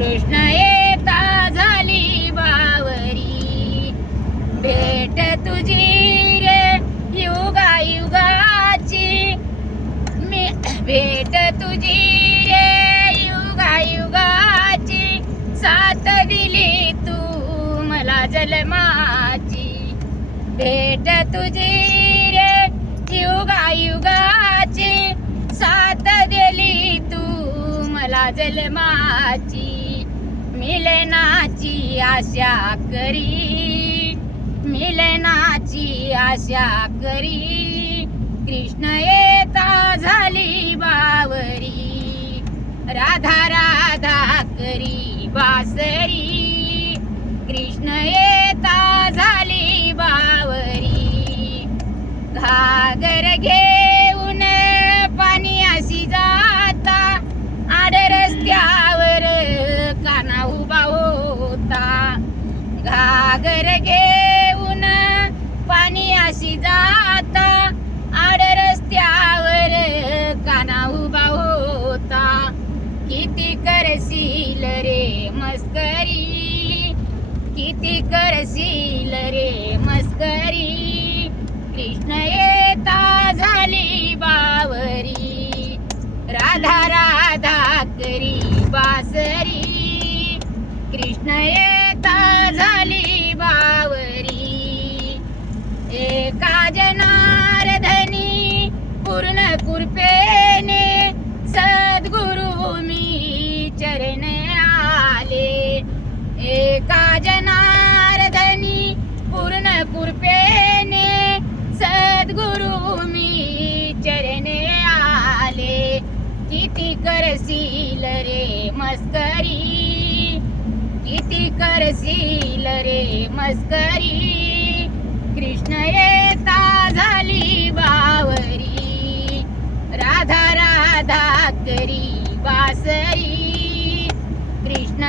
कृष्ण येता झाली बावरी, भेट तुझी रे युगा युगाची, मी भेट तुझी रे युगा युगाची, साथ दिली तू मला जन्माची, भेट तुझी रे युगा युगाची, साथ दिली तू मला जन्माची, मिलनाची आशा करी, मिलनाची आशा करी, कृष्ण येता झाली बावरी, राधा राधा करी बासरी, कृष्ण येता झाली बावरी, घागर घेऊन पाणी अशी जाता, आड रस्त्यावर काना उभा होता, घागर घेऊन पाणी अशी जाता, आड रस्त्यावर काना उभा होता, किती करशील रे मस्करी, किती करशील रे मस्करी, कृष्ण येता झाली बावरी, राधा राधा करी बासरी, कृष्ण येता झाली बावरी, एका जनार्दनी पूर्ण कृपेने सद्गुरु मी चरण आले, एका जनार्दनी पूर्ण कृपेने सद्गुरु मी चरण आले, किती करशील रे मस्करी, किती करशील रे मस्करी, कृष्ण येता झाली बावरी, राधा राधा करी बासरी, कृष्ण